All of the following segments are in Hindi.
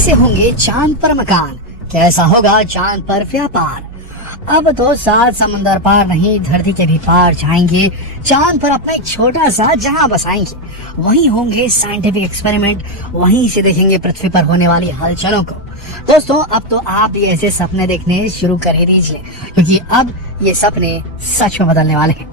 कैसे होंगे चांद पर मकान, कैसा होगा चांद पर व्यापार। अब तो 7 समंदर पार नहीं, धरती के भी पार जाएंगे, चांद पर अपना एक छोटा सा जहां बसाएंगे। वहीं होंगे साइंटिफिक एक्सपेरिमेंट, वहीं से देखेंगे पृथ्वी पर होने वाली हलचलों को। दोस्तों, अब तो आप भी ऐसे सपने देखने शुरू कर ही दीजिए, क्योंकि अब ये सपने सच में बदलने वाले हैं।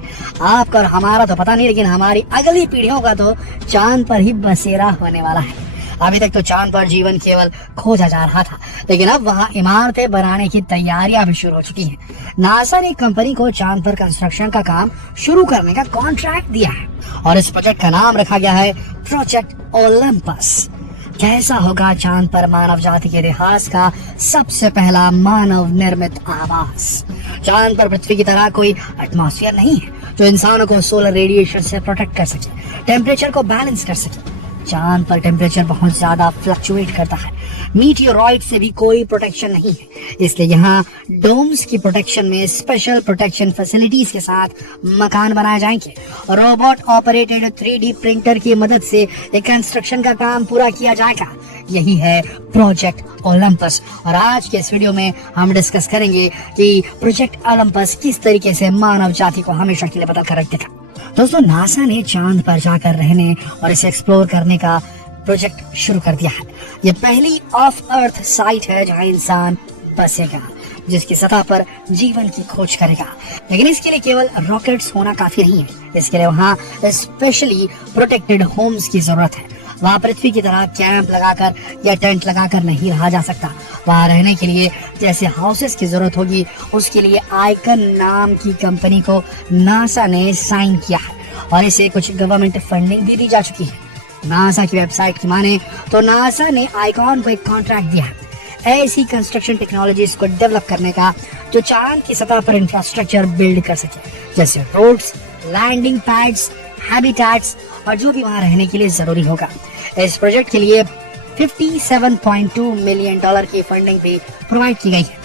आपका और हमारा तो पता नहीं, लेकिन हमारी अगली पीढ़ियों का तो चांद पर ही बसेरा होने वाला है। अभी तक तो चांद पर जीवन केवल खोजा जा रहा था, लेकिन अब वहाँ इमारतें बनाने की तैयारियां भी शुरू हो चुकी हैं। नासा ने कंपनी को चांद पर कंस्ट्रक्शन का काम शुरू करने का कॉन्ट्रैक्ट दिया है और इस प्रोजेक्ट का नाम रखा गया है प्रोजेक्ट ओलंपस। कैसा होगा चांद पर मानव जाति के इतिहास का सबसे पहला मानव निर्मित आवास। चांद पर पृथ्वी की तरह कोई एटमॉस्फेयर नहीं है जो इंसानों को सोलर रेडिएशन से प्रोटेक्ट कर सके, टेम्परेचर को बैलेंस कर सके। चांद पर टेम्परेचर बहुत ज्यादा फ्लक्चुएट करता है, मीटियोरॉइड से भी कोई प्रोटेक्शन नहीं है, इसलिए यहाँ डोम्स की प्रोटेक्शन में स्पेशल प्रोटेक्शन फैसिलिटीज के साथ मकान बनाए जाएंगे। रोबोट ऑपरेटेड 3D प्रिंटर की मदद से एक कंस्ट्रक्शन का काम पूरा किया जाएगा। यही है प्रोजेक्ट ओलंपस और आज के इस वीडियो में हम डिस्कस करेंगे कि प्रोजेक्ट ओलंपस किस तरीके से मानव जाति को हमेशा के लिए बदल कर रख देगा। दोस्तों, नासा ने चांद पर जाकर रहने और इसे एक्सप्लोर करने का प्रोजेक्ट शुरू कर दिया है। ये पहली ऑफ अर्थ साइट है जहां इंसान बसेगा, जिसकी सतह पर जीवन की खोज करेगा। लेकिन इसके लिए केवल रॉकेट्स होना काफी नहीं है, इसके लिए वहाँ स्पेशली प्रोटेक्टेड होम्स की जरूरत है। वहाँ पृथ्वी की तरह कैंप लगाकर या टेंट लगाकर नहीं रहा जा सकता। वहाँ रहने के लिए जैसे हाउसेस की जरूरत होगी, उसके लिए आइकन नाम की कंपनी को नासा ने साइन किया है और इसे कुछ गवर्नमेंट फंडिंग भी दी जा चुकी है। नासा की वेबसाइट की माने तो नासा ने आइकॉन को एक कॉन्ट्रैक्ट दिया है ऐसी कंस्ट्रक्शन टेक्नोलॉजीज को डेवलप करने का जो चांद की सतह पर इंफ्रास्ट्रक्चर बिल्ड कर सके, जैसे रोड्स, लैंडिंग पैड्स, हैबिटेट्स और जो भी वहाँ रहने के लिए जरूरी होगा। इस प्रोजेक्ट के लिए $57.2 मिलियन की फंडिंग भी प्रोवाइड की गई है।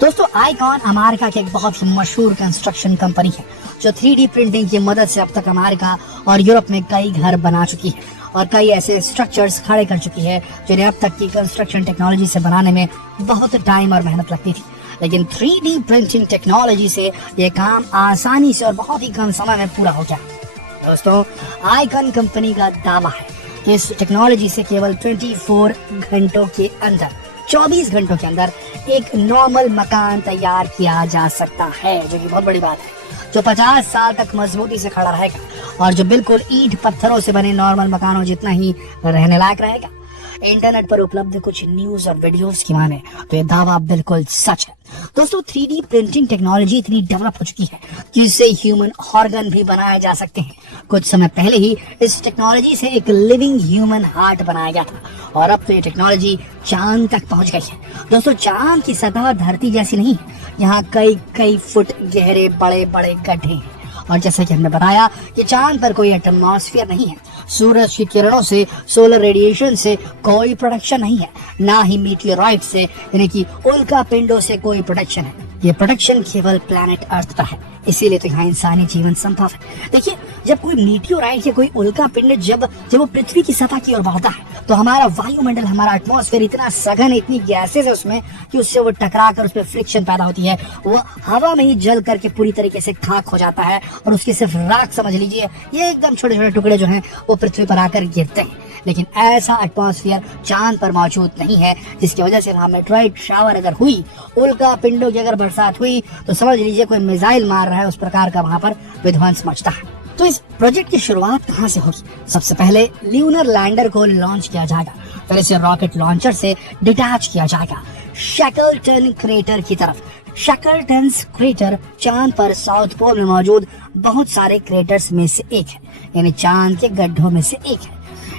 दोस्तों, आइकॉन अमेरिका की एक बहुत ही मशहूर कंस्ट्रक्शन कंपनी है जो 3D प्रिंटिंग की मदद से अब तक अमेरिका और यूरोप में कई घर बना चुकी है और कई ऐसे स्ट्रक्चर्स खड़े कर चुकी है जिन्हें अब तक की कंस्ट्रक्शन टेक्नोलॉजी से बनाने में बहुत टाइम और मेहनत लगती थी। लेकिन 3D प्रिंटिंग टेक्नोलॉजी से ये काम आसानी से और बहुत ही कम समय में पूरा हो गया। दोस्तों, आइकॉन कंपनी का दावा है कि इस टेक्नोलॉजी से केवल 24 घंटों के अंदर 24 घंटों के अंदर एक नॉर्मल मकान तैयार किया जा सकता है, जो कि बहुत बड़ी बात है, जो 50 साल तक मजबूती से खड़ा रहेगा और जो बिल्कुल ईंट पत्थरों से बने नॉर्मल मकानों जितना ही रहने लायक रहेगा। इंटरनेट पर उपलब्ध कुछ न्यूज और वीडियोस की माने तो ये दावा बिल्कुल सच है। दोस्तों, 3D प्रिंटिंग टेक्नोलॉजी इतनी डेवलप हो चुकी है कि इससे ह्यूमन ऑर्गन भी बनाए जा सकते हैं। कुछ समय पहले ही इस टेक्नोलॉजी से एक लिविंग ह्यूमन हार्ट बनाया गया था और अब तो ये टेक्नोलॉजी चांद तक पहुंच गई है। दोस्तों, चांद की सतह धरती जैसी नहीं है, यहाँ कई फुट गहरे बड़े बड़े गड्ढे हैं और जैसे कि हमने बताया कि चांद पर कोई एटमॉस्फेयर नहीं है, सूरज की किरणों से, सोलर रेडिएशन से कोई प्रोटेक्शन नहीं है, ना ही मीटियोरॉइड से यानी कि उल्का पिंडों से कोई प्रोटेक्शन है। ये प्रोटेक्शन केवल प्लैनेट अर्थ पर है, इसीलिए तो यहाँ इंसानी जीवन संभव है। देखिए, जब कोई मीटियोराइट या कोई उल्का पिंड जब वो पृथ्वी की सतह की ओर बढ़ता है तो हमारा वायुमंडल, हमारा एटमॉस्फेयर इतना सघन, इतनी गैसेज है उसमें कि उससे वो टकरा कर उसमें फ्रिक्शन पैदा होती है, वो हवा में ही जल करके पूरी तरीके से खाक हो जाता है और उसकी सिर्फ राख समझ लीजिए, ये एकदम छोटे छोटे टुकड़े जो हैं वो पृथ्वी पर आकर गिरते हैं। लेकिन ऐसा एटमॉस्फेयर चांद पर मौजूद नहीं है, जिसकी वजह से वहाँ मेटेराइट शावर अगर हुई, उल्का पिंडों की अगर बरसात हुई तो समझ लीजिए कोई मिसाइल मार रहा है, उस प्रकार का वहाँ पर विध्वंस मचता है। तो इस प्रोजेक्ट की शुरुआत कहाँ से होगी? सबसे पहले ल्यूनर लैंडर को लॉन्च किया जाएगा, फिर इसे रॉकेट लॉन्चर से डिटैच किया जाएगा शैकलटन क्रेटर की तरफ। शैकलटन क्रेटर चांद पर साउथ पोल में मौजूद बहुत सारे क्रेटर्स में से एक है, यानी चांद के गड्ढों में से एक है।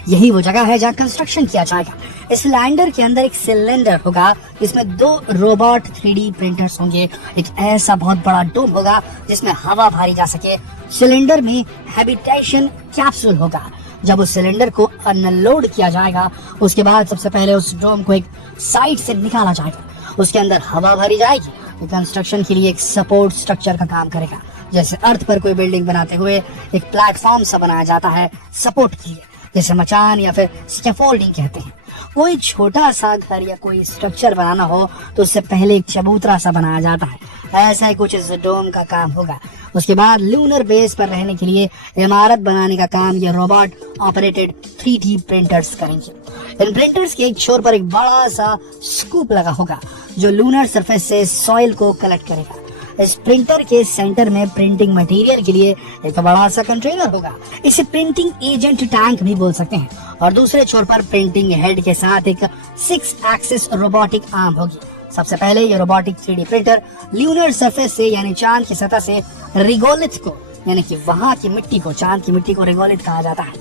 यही वो जगह है जहाँ कंस्ट्रक्शन किया जाएगा। इस लैंडर के अंदर एक सिलेंडर होगा जिसमें 2 रोबोट 3D प्रिंटर्स होंगे। एक ऐसा बहुत बड़ा डोम होगा जिसमें हवा भरी जा सके। सिलेंडर में हैबिटेशन कैप्सूल होगा। जब उस सिलेंडर को अनलोड किया जाएगा, उसके बाद सबसे पहले उस डोम को एक साइड से निकाला जाएगा, उसके अंदर हवा भरी जाएगी। तो कंस्ट्रक्शन के लिए एक सपोर्ट स्ट्रक्चर का काम करेगा, जैसे अर्थ पर कोई बिल्डिंग बनाते हुए एक प्लेटफॉर्म सा बनाया जाता है सपोर्ट के लिए, जैसे मचान या फिर स्कैफोल्डिंग कहते हैं। कोई छोटा सा घर या कोई स्ट्रक्चर बनाना हो तो उससे पहले एक चबूतरा सा बनाया जाता है। ऐसा ही कुछ इस डोम का काम होगा। उसके बाद लूनर बेस पर रहने के लिए इमारत बनाने का काम ये रोबोट ऑपरेटेड 3D प्रिंटर्स करेंगे। इन प्रिंटर्स के एक छोर पर एक बड़ा सा स्कूप लगा होगा जो लूनर सरफेस से सॉइल को कलेक्ट करेगा। इस प्रिंटर के सेंटर में प्रिंटिंग मटेरियल के लिए एक बड़ा सा कंटेनर होगा। इसे प्रिंटिंग एजेंट टैंक भी बोल सकते हैं। और दूसरे छोर पर प्रिंटिंग हेड के साथ एक 6 एक्सिस रोबोटिक आर्म होगी। सबसे पहले ये robotic 3D printer lunar surface से यानी चांद की सतह से रिगोलिथ को यानी कि वहां की मिट्टी को, चांद की मिट्टी को रिगोलिथ कहा जाता है,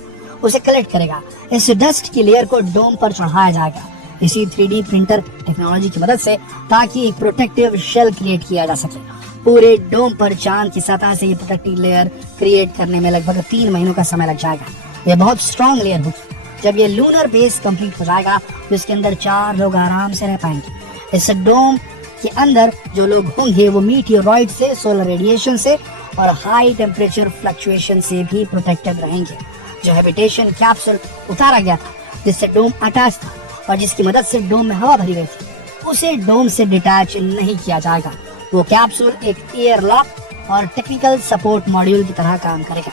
उसे कलेक्ट करेगा। इस डस्ट की लेयर को डोम पर चढ़ाया जाएगा इसी 3D प्रिंटर टेक्नोलॉजी की मदद से, ताकि एक प्रोटेक्टिव शेल क्रिएट किया जा सके। पूरे डोम पर चांद की सतह से ये प्रोटेक्टिव लेयर क्रिएट करने में लगभग 3 महीनों का समय लग जाएगा। ये बहुत स्ट्रॉन्ग लेयर होगी। जब ये लूनर बेस कंप्लीट हो जाएगा तो इसके अंदर 4 लोग आराम से रह पाएंगे। इस डोम के अंदर जो लोग होंगे वो मीटियोराइड से, सोलर रेडिएशन से और हाई टेम्परेचर फ्लक्चुएशन से भी प्रोटेक्टेड रहेंगे। जो हैबिटेशन कैप्सूल उतारा गया था जिससे डोम अटैच था और जिसकी मदद से डोम में हवा भरी गई थी, उसे डोम से डिटैच नहीं किया जाएगा। वो कैप्सूल एक एयर लॉक और टेक्निकल सपोर्ट मॉड्यूल की तरह काम करेगा।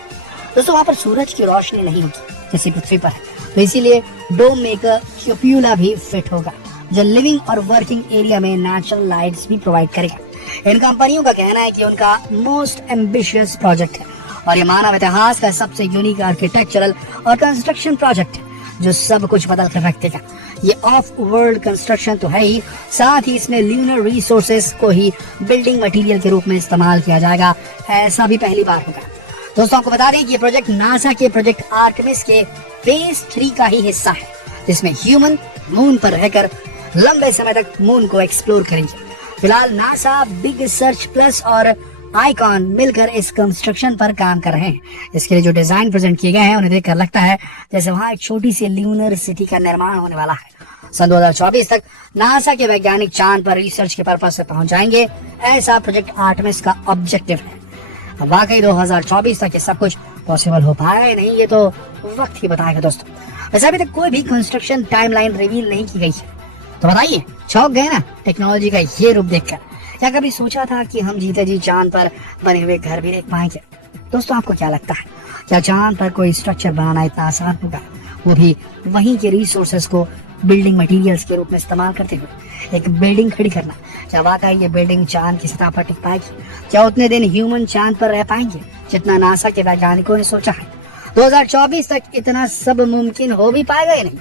दोस्तों, वहाँ पर सूरज की रोशनी नहीं होगी जैसे पृथ्वी पर है, तो इसीलिए डोम में एक क्यूप्यूला भी फिट होगा जो लिविंग और वर्किंग एरिया में नेचुरल लाइट्स भी प्रोवाइड करेगा। इन कंपनियों का कहना है कि उनका मोस्ट एम्बिशियस प्रोजेक्ट है और ये मानव इतिहास का सबसे यूनिक आर्किटेक्चरल और कंस्ट्रक्शन प्रोजेक्ट है जो सब कुछ बदल कर रख देगा। ये ऑफ वर्ल्ड कंस्ट्रक्शन तो है ही, साथ ही इसमें ल्यूनर रिसोर्सेस को ही बिल्डिंग मटेरियल के रूप में इस्तेमाल किया जाएगा। ऐसा भी पहली बार होगा। दोस्तों, आपको बता दें कि ये प्रोजेक्ट नासा के प्रोजेक्ट आर्टेमिस के फेज 3 का ही हिस्सा है, जिसमें ह्यूमन मून पर रहकर लंबे समय तक मून को एक्सप्लोर करेंगे। फिलहाल नासा, बिग सर्च प्लस और आइकॉन मिलकर इस कंस्ट्रक्शन पर काम कर रहे हैं। इसके लिए जो डिजाइन प्रेजेंट किए गए हैं उन्हें देखकर लगता है जैसे वहां एक छोटी सी ल्यूनर सिटी का निर्माण होने वाला है। सन 2024 तक नासा के वैज्ञानिक चांद पर रिसर्च के पर्पस से पहुंच जाएंगे। ऐसा प्रोजेक्ट आर्टेमिस का ऑब्जेक्टिव है। अब वाकई 2024 तक ये सब कुछ पॉसिबल हो पाए नहीं, ये तो वक्त ही बताएगा। दोस्तों, वैसे अभी तक कोई भी कंस्ट्रक्शन टाइमलाइन रिवील नहीं की गई है, तो बताइए, चौंक गए ना टेक्नोलॉजी का ये रूप देखकर? क्या कभी सोचा था कि हम जीते जी चांद पर बने हुए घर भी देख पाएंगे? दोस्तों, आपको क्या लगता है, क्या चांद पर कोई स्ट्रक्चर बनाना इतना आसान होगा, वो भी वहीं के रिसोर्सेस को बिल्डिंग मटेरियल्स के रूप में इस्तेमाल करते हुए? एक बिल्डिंग खड़ी करना, क्या वाकई ये बिल्डिंग चांद की सतह पर टिक पाएगी? क्या उतने दिन ह्यूमन चांद पर रह पाएंगे जितना नासा के वैज्ञानिकों ने सोचा है? 2024 तक इतना सब मुमकिन हो भी पाएगा या नहीं?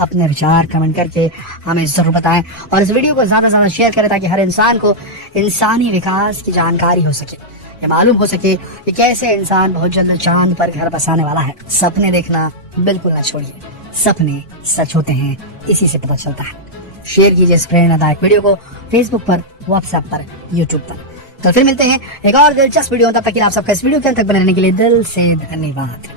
अपने विचार कमेंट करके हमें जरूर बताएं और इस वीडियो को ज्यादा से ज्यादा शेयर करें ताकि हर इंसान को इंसानी विकास की जानकारी हो सके, ये मालूम हो सके कि कैसे इंसान बहुत जल्द चांद पर घर बसाने वाला है। सपने देखना बिल्कुल न छोड़िए, सपने सच होते हैं, इसी से पता चलता है। शेयर कीजिए इस प्रेरणादायक वीडियो को फेसबुक पर, व्हाट्सएप पर, यूट्यूब पर। तो फिर मिलते हैं एक और दिलचस्प वीडियो। तब तक के लिए आप सबका इस वीडियो के अंत तक बने रहने के लिए दिल से धन्यवाद।